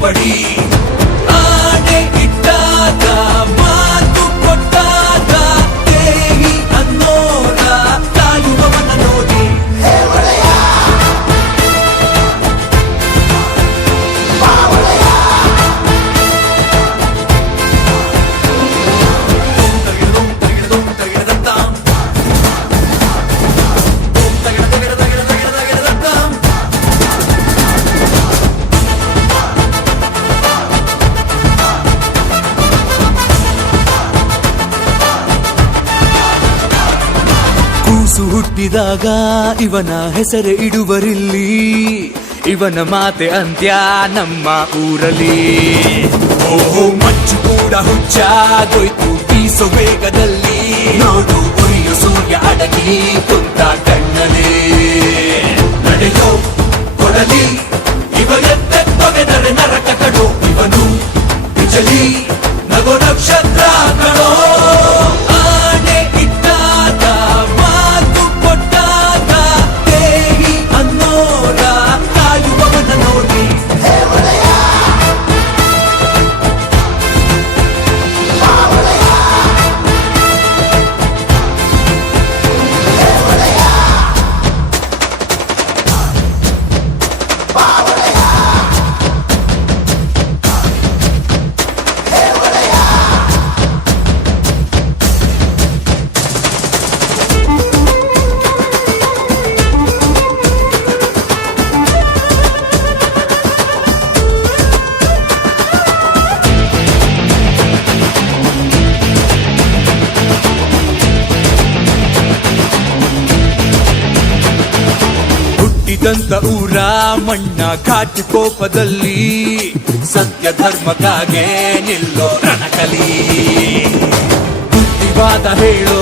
ಸೇರ್ಪಡಿ ಆಣೆ ಇಟ್ಟಾಗ ಮಾತು ಕೊಟ್ಟಾಗ ದೇವಿ ಅನ್ನೋರ ಕಾಯುವವನ ನೋಡಿ ಕೂಸು ಹುಟ್ಟಿದಾಗ ಇವನ ಹೆಸರೇ ಇಡುವರಿಲ್ಲಿ ಇವನ ಮಾತೆ ಅಂತ್ಯ ನಮ್ಮ ಊರಲ್ಲಿ ಓಹೋ ಮಂಚು ಕೂಡ ಹುಚ್ಚಾಗೋಯ್ತು ಬೀಸೋ ವೇಗದಲ್ಲಿ ನೋಡು ಉರಿಯು ಸೂರ್ಯ ಅಡಗಿ ಕುಂತ ಕಣ್ಣಲ್ಲಿ ನಡೆಯೋ ಕೊಡಲಿ ಇವನೆತ್ತೆ ತೊಗೆದರೆ ನರಕ ಕಡೋ ಇವನು ಬಿಜಲಿ ನಗೋ ನಕ್ಷತ್ರ ಕಣೋ ಆನೆ ಇಟ್ಟಾಗ ಮಾತು ಕೊಟ್ಟಾಗ ದೇವಿ ಅನ್ನೋರ ಕಾಯುವವನ ನೋಡಿ ಹುಟ್ಟಿದಂತ ಊರ ಮಣ್ಣ ಘಾಟಿ ಕೋಪದಲ್ಲಿ ಸತ್ಯ ಧರ್ಮಕ್ಕಾಗೆ ನಿಲ್ಲೋ ರಣಕಲಿ ಬುದ್ಧಿವಾದ ಹೇಳೋ